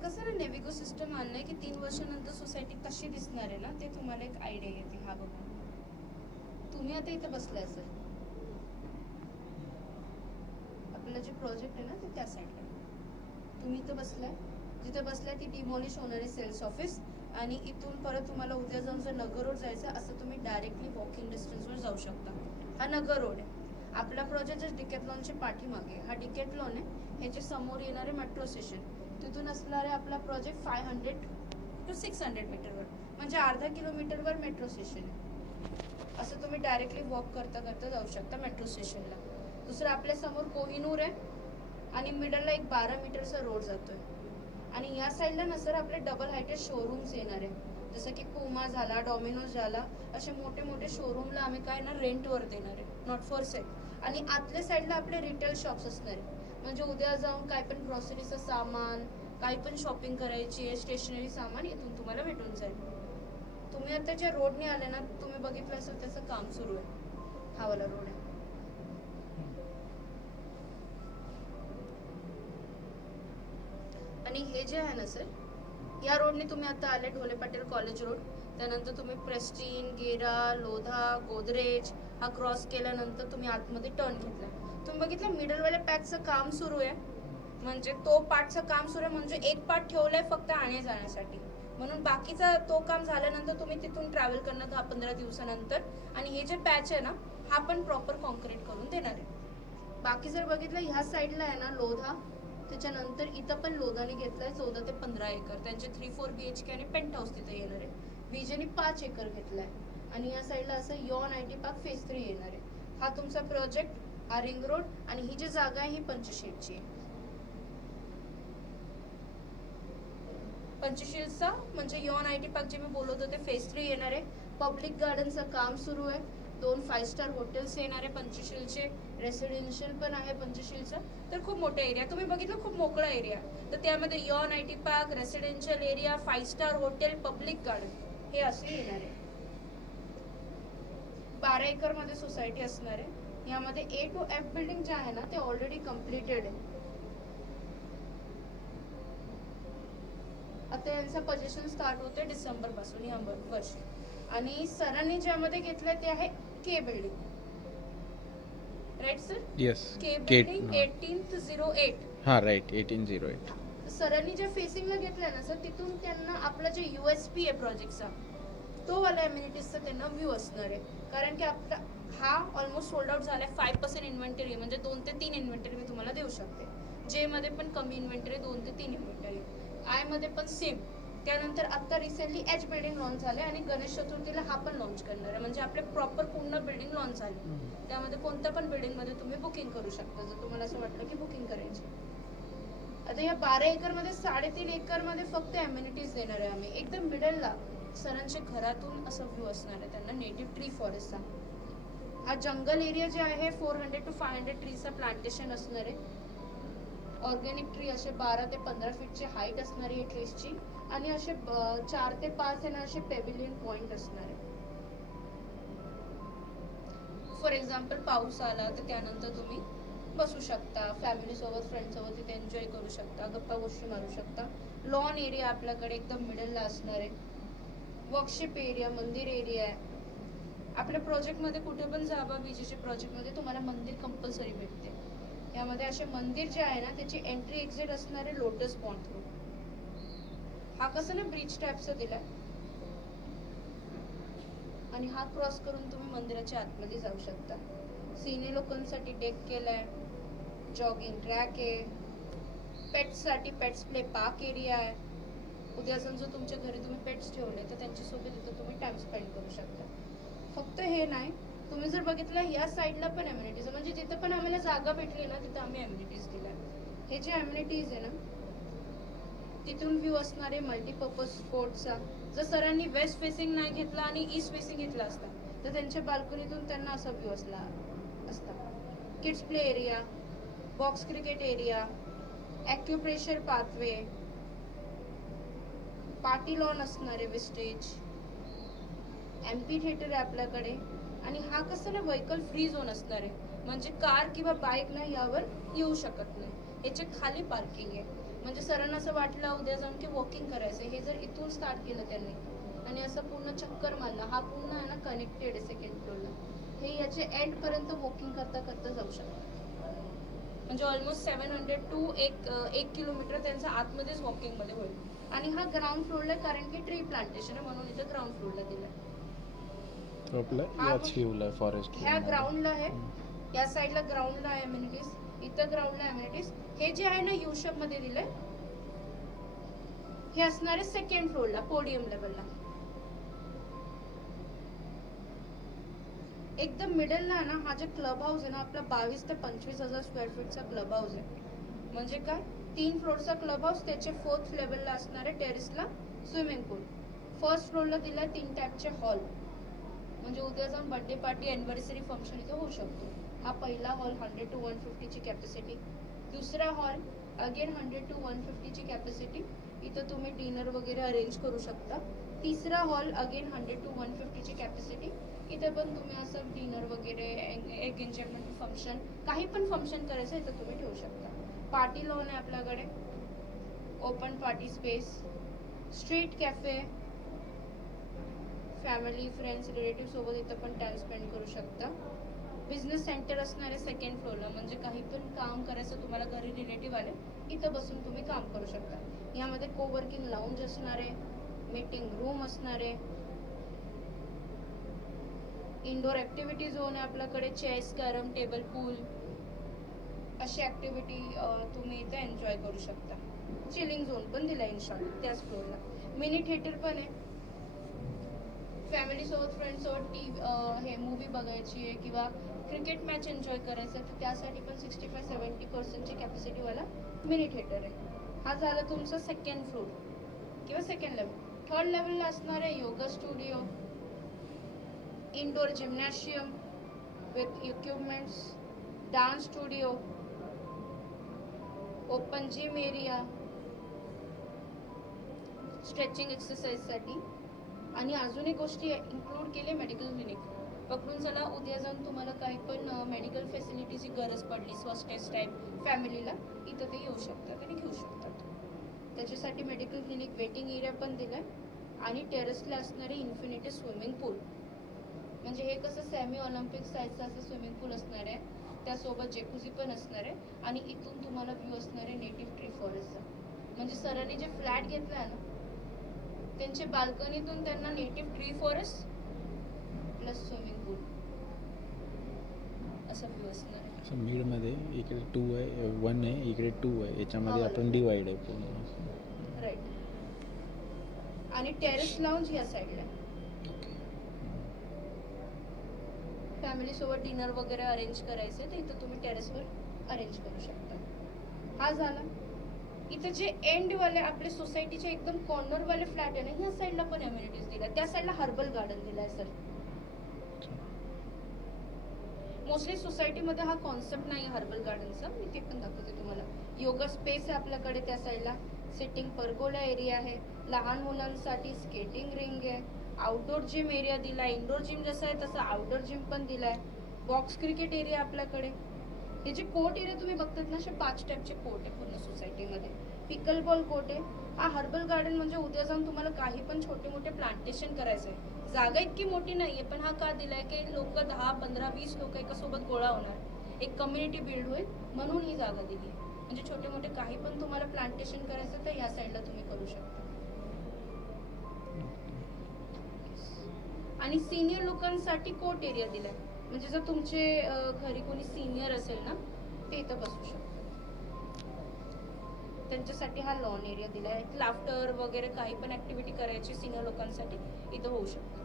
कसं ना नेविगो सिस्टम आणलंय की 3 वर्षानंतर सोसायटी कशी दिसणार आहे ना ते तुम्हाला एक आयडिया येते. हा बघा, तुम्ही आता इथे बसलाय सर, आपलं जे प्रोजेक्ट आहे ना ते त्या साईडला, तुम्ही इथं बसलाय, जिथे बसलाय ती डिमॉलिश होणारी सेल्स ऑफिस, आणि इथून परत तुम्हाला उद्या जाऊन जर नगर रोड जायचं असं तुम्ही डायरेक्टली वॉकिंग डिस्टन्सवर जाऊ शकता. हा नगर रोड आहे. आपला प्रोजेक्ट डिकॅथलॉनच्या पाठीमागे, हा डिकॅथलॉन आहे, ह्याच्या समोर येणारे मेट्रो स्टेशन, तिथून असणारे आपला प्रोजेक्ट 500 to 600 मीटरवर, म्हणजे अर्धा किलोमीटरवर मेट्रो स्टेशन आहे. असं तुम्ही डायरेक्टली वॉक करता करता जाऊ शकता मेट्रो स्टेशनला. दुसरं आपल्या समोर कोहिनूर आहे आणि मिडलला एक 12 मीटरचा रोड जातोय, आणि या साईडला ना सर आपले डबल हायटेड शोरूम्स येणार आहे, जसं की पुमा झाला, डॉमिनोज झाला, असे मोठे मोठे शोरूमला आम्ही काय ना रेंटवर देणार आहे, नॉट फॉर सेल. आणि आतल्या साईडला आपले रिटेल शॉप्स असणार आहे, म्हणजे उद्या जाऊन काय पण ग्रॉसरीचं सामान, काही पण शॉपिंग करायची आहे, स्टेशनरी सामान इथून तुम्हाला भेटून जाईल. तुम्ही आता ज्या रोडने आले ना, तुम्ही बघितलं असेल त्याचं काम सुरू आहे, हा वाला रोड आहे. आणि हे जे आहे ना सर, या रोडने तुम्ही आता आले ढोले पाटील कॉलेज रोड, त्यानंतर तुम्ही प्रेस्टीन, गेरा, लोधा, गोदरेज हा क्रॉस केल्यानंतर तुम्ही आतमध्ये टर्न घेतला. तुम्ही बघितलं मिडलवाल्या पॅचचं काम सुरू आहे, म्हणजे तो पार्टचं काम सुरू आहे, म्हणजे एक पार्ट ठेवलाय फक्त आणे जाण्यासाठी, म्हणून बाकीचा तो काम झाल्यानंतर तुम्ही तिथून ट्रॅव्हल करणार 10-15 दिवसानंतर. आणि हे जे पॅच आहे ना, हा पण प्रॉपर कॉन्क्रीट करून देणार आहे. बाकी जर बघितलं ह्या साईडला आहे ना लोधा, त्याच्यानंतर इथं पण लोधाने घेतलाय 14 ते 15 एकर, त्यांचे 3-4 BHK आणि पेंट हाऊस तिथे येणार आहे. विजेने 5 एकर घेतलाय, आणि या साईडला असं यॉन IT पार्क फेज 3 येणार आहे. हा तुमचा प्रोजेक्ट, हा रिंग रोड, आणि ही जी जागा आहे ही पंचशीलची आहे. पंचशीलचा म्हणजे यॉन IT पार्क जे मी बोलत होते फेज 3 येणार आहे. पब्लिक गार्डनचं काम सुरू आहे, 2 5 स्टार हॉटेल्स येणार आहे पंचशीलचे, रेसिडेन्शियल पण आहे पंचशीलचं. तर खूप मोठा एरिया, तुम्ही बघितलं खूप मोकळा एरिया, तर त्यामध्ये Yon IT park, residential area, 5 star hotel, public garden हे असे येणार आहे. 12 एकर मध्ये सोसायटी असणार आहे. यामध्ये A to F बिल्डिंग जे आहे ना ते ऑलरेडी कम्प्लिटेड आहे. आता यांचं पोझिशन स्टार्ट होते डिसेंबर पासून या वर्षी, आणि सरांनी ज्यामध्ये घेतलंय ते आहे K building, right sir? Yes, K building 1808. हां राईट, 1808. सरांनी ज्या फेसिंगला घेतलंय ना सर, तिथून त्यांना आपला जे USP आहे प्रोजेक्टचा, तो वाला एम्युनिटीजचा त्यांना व्ह्यू असणार आहे. कारण की आपला हा ऑलमोस्ट सोल्ड आउट झालाय. 5% इन्व्हेंटरी, म्हणजे 2 ते 3 इन्व्हेंटरी मी तुम्हाला देऊ शकते. जे मध्ये पण कमी इन्व्हेंटरी, 2 ते 3 इन्व्हेंटरी. आय मध्ये पण सेम. त्यानंतर आता रिसेंटली H बिल्डिंग लॉन्च झाले, आणि गणेश चतुर्थीला हा पण लॉन्च करणार आहे, म्हणजे आपले प्रॉपर पूर्ण बिल्डिंग लॉन्च झाली. त्यामध्ये कोणत्या पण बिल्डिंग मध्ये तुम्ही बुकिंग करू शकता, जर तुम्हाला असं वाटलं की बुकिंग करायची. आता या 12 एकर मध्ये 3.5 एकर मध्ये फक्त एम्युनिटीज देणार आहे आम्ही, एकदम मिडलला सरांच्या घरातून असं व्ह्यू असणार आहे त्यांना, नेटिव्ह ट्री फॉरेस्टचा. हा जंगल एरिया जे आहे 400 to 500 ट्रीचा प्लांटेशन असणार आहे. ऑर्गॅनिक ट्री असे 12 ते 15 फीटची हाईट असणारी आहे ट्रीजची, आणि असे 4 ते 5 आहे ना असे पेव्हिलियन पॉइंट असणार आहे. फॉर एक्झाम्पल पाऊस आला तर त्यानंतर तुम्ही बसू शकता, फॅमिली सोबत, फ्रेंड सोबत तिथे एन्जॉय करू शकता, गप्पा गोष्टी मारू शकता. लॉन एरिया आपल्याकडे एकदम मिडलला असणार आहे. वर्कशिप एरिया, मंदिर एरिया आहे. आपल्या प्रोजेक्टमध्ये कुठे पण जावा, बीजेचे प्रोजेक्टमध्ये तुम्हाला मंदिर कंपल्सरी भेटते. यामध्ये असे मंदिर जे आहे ना त्याची एंट्री एक्झिट असणार आहे लोटस पॉइंट थ्रू. हा कसं ना ब्रिज टाईपचा दिलाय, आणि हा क्रॉस करून तुम्ही मंदिराच्या आतमध्ये जाऊ शकता. सिने लोकांसाठी डेक केलाय, जॉगिंग ट्रॅक आहे, पेट्ससाठी पेट्स प्ले पार्क एरिया आहे. उद्या जर तुमच्या घरी तुम्ही पेट्स ठेवले तर त्यांच्यासोबत तिथे तुम्ही टाइम स्पेंड करू शकता. फक्त हे नाही, तुम्ही जर बघितलं या साईडला पण एम्युनिटीज, म्हणजे जिथं पण आम्हाला जागा भेटली ना तिथं आम्ही एम्युनिटीज दिल्या. हे जे एम्युनिटीज आहे ना तिथून व्ह्यू असणारे मल्टीपर्पज स्पोर्ट्सचा. जर सरांनी वेस्ट फेसिंग नाही घेतला आणि ईस्ट फेसिंग घेतला असता तर त्यांच्या बाल्कनीतून त्यांना असा व्ह्यू असला असता. Kids play area, box cricket area, acupressure pathway, party lawn असणारे विस्टेज, MP थिएटर आहे आपल्याकडे. आणि हा कसं ना व्हेकल फ्री झोन असणार आहे, म्हणजे कार किंवा बाईक ना यावर येऊ शकत नाही. याच्या खाली पार्किंग आहे, म्हणजे सरांना असं वाटलं उद्या जाऊन की वॉकिंग करायचं. हे जर इथून स्टार्ट केलं त्यांनी आणि असं पूर्ण चक्कर मारला, हा पूर्ण आहे ना कनेक्टेड आहे सेकंड फ्लोअरला, हे याचे एंड पर्यंत वॉकिंग करता करता जाऊ शकतात. म्हणजे ऑलमोस्ट 700 टू एक किलोमीटर त्यांचा आतमध्येच वॉकिंग मध्ये होईल. आणि हा ग्राउंड फ्लोअरला कारण की ट्री प्लांटेशन आहे म्हणून इथं ग्राउंड फ्लोअरला दिलाय. आपलं याच व्ह्यूला आहे फॉरेस्ट. ह्या ग्राउंडला आहे, या साईडला ग्राउंडला आहे अमेनिटीज, इथं ग्राउंडला अमेनिटीज. हे जे आहे ना यू शेप मध्ये दिलंय, हे असणार आहे सेकंड फ्लोअरला पोडियम लेवलला. एकदम मिडलला ना हा जे क्लब हाऊस आहे ना आपला 22 ते 25,000 स्क्वेअर फीटचा क्लब हाऊस आहे. म्हणजे काय, 3 फ्लोअरचा क्लब हाऊस, त्याचे 4th लेवलला असणारे टेरेसला स्विमिंग पूल. फर्स्ट फ्लोअरला दिलाय 3 टाईपचे हॉल, म्हणजे उद्या जाऊन बर्थडे पार्टी अॅनिव्हर्सरी फंक्शन इथे होऊ शकतो. हा पहिला हॉल 100 to 150 ची कॅपॅसिटी. दुसरा हॉल अगेन 100 to 150 ची कॅपॅसिटी, इथं तुम्ही डिनर वगैरे अरेंज करू शकता. तिसरा हॉल अगेन 100 to 150 ची कॅपॅसिटी, इथे पण तुम्ही असं डिनर वगैरे एक एन्जॉयमेंट फंक्शन, काही पण फंक्शन करायचं इथं तुम्ही ठेवू शकता. पार्टी लॉन आहे आपल्याकडे, open party space, street cafe, family friends relative सोबत इथं पण टाइम स्पेंड करू शकता. बिझनेस सेंटर असणार आहे सेकंड फ्लोअरला, म्हणजे काही पण काम करायचं तुम्हाला घरी रिलेटिव्ह आले, इथं बसून तुम्ही काम करू शकता. यामध्ये कोवर्किंग लाऊंज असणार आहे, मीटिंग रूम असणार आहे, इंडोर ऍक्टिव्हिटी झोन आहे आपल्याकडे, चेस, कॅरम, टेबल, पूल अशी ऍक्टिव्हिटी तुम्ही इथे एन्जॉय करू शकता. चिलिंग झोन पण दिला इन शॉर्ट त्याच फ्लोअरला. मिनी थिएटर पण आहे, फॅमिली सोबत फ्रेंड सोबत हे मूवी बघायची आहे किंवा क्रिकेट मॅच एन्जॉय करायचं आहे तर त्यासाठी पण 65-70% ची कॅपॅसिटी वाला मिनी थिएटर आहे. हा झाला तुमचा सेकंड फ्लोर किंवा सेकंड लेवल. थर्ड लेवलला असणार आहे yoga studio, indoor gymnasium with equipments, dance studio, open gym area stretching exercise साठी. आणि अजून एक गोष्टी इन्क्लूड केली मेडिकल क्लिनिक. पकडून चला उद्या जाऊन तुम्हाला काही पण मेडिकल फॅसिलिटीची गरज पडली फर्स्ट टेस्ट टाईप फॅमिलीला, इथं ते येऊ शकतात आणि घेऊ शकतात. त्याच्यासाठी मेडिकल क्लिनिक वेटिंग एरिया पण दिलाय आणि टेरेसला असणारे इन्फिनिटी स्विमिंग पूल. म्हणजे हे कसं सेमी ऑलिम्पिक साईजचं असं स्विमिंग पूल असणार आहे, त्यासोबत जेकुझी पण असणार आहे आणि इथून तुम्हाला व्ह्यू असणार आहे नेटिव्ह ट्री फॉरेस्टचा. म्हणजे सरांनी जे फ्लॅट घेतलाय ना त्यांच्या बाल्कनीतून त्यांना native tree forest plus swimming pool असा व्ह्यू असणार आहे. मिड मध्ये इकडे 2 आहे, 1 आहे, इकडे 2 आहे, याच्यामध्ये आपण डिवाइड आहे पूर्ण. राईट. आणि टेरेस लाऊंज या साईडला, फॅमिली सोबत डिनर वगैरे अरेंज करायचं तर इथं तुम्ही टेरेसवर अरेंज करू शकता. हा झाला. इथं जे एंड वाले आपल्या सोसायटीचे एकदम कॉर्नर वाले फ्लॅट आहे ना, या साईडला पण अम्युनिटीज दिल्या, त्या साईडला हर्बल गार्डन दिलाय सर. मोस्टली सोसायटीमध्ये हा कॉन्सेप्ट नाही हर्बल गार्डनचा, मी ते पण दाखवते तुम्हाला. योगा स्पेस आहे आपल्याकडे त्या साईडला, सिटिंग परगोला एरिया आहे, लहान मुलांसाठी स्केटिंग रिंग आहे, आउटडोर जिम एरिया दिलाय, इंडोर जिम जसं आहे तसं आउटडोर जिम पण दिलाय, बॉक्स क्रिकेट एरिया आपल्याकडे. हे जे कोर्ट एरिया तुम्ही बघतात ना, असे 5 टाईपचे कोर्ट आहे पूर्ण सोसायटीमध्ये. पिकल बॉल कोर्ट आहे. हा हर्बल गार्डन म्हणजे उद्या जाऊन तुम्हाला काही पण छोटे मोठे प्लांटेशन करायचंय. जागा इतकी मोठी नाहीये, पण हा का दिलाय की लोक 10, 15, 20 लोक एका सोबत गोळा होणार, एक कम्युनिटी बिल्ड होईल म्हणून ही जागा दिली आहे. म्हणजे छोटे मोठे काही पण तुम्हाला प्लांटेशन करायचं तर या साईडला तुम्ही करू शकता. आणि सिनियर लोकांसाठी कोर्ट एरिया दिलाय, म्हणजे जर तुमचे घरी कोणी सिनियर असेल ना ते इथं बसू शकतात, त्यांच्यासाठी हा लॉन एरिया दिलाय. लाफ्टर वगैरे काही पण ऍक्टिव्हिटी करायची सिनियर लोकांसाठी इथं होऊ शकते.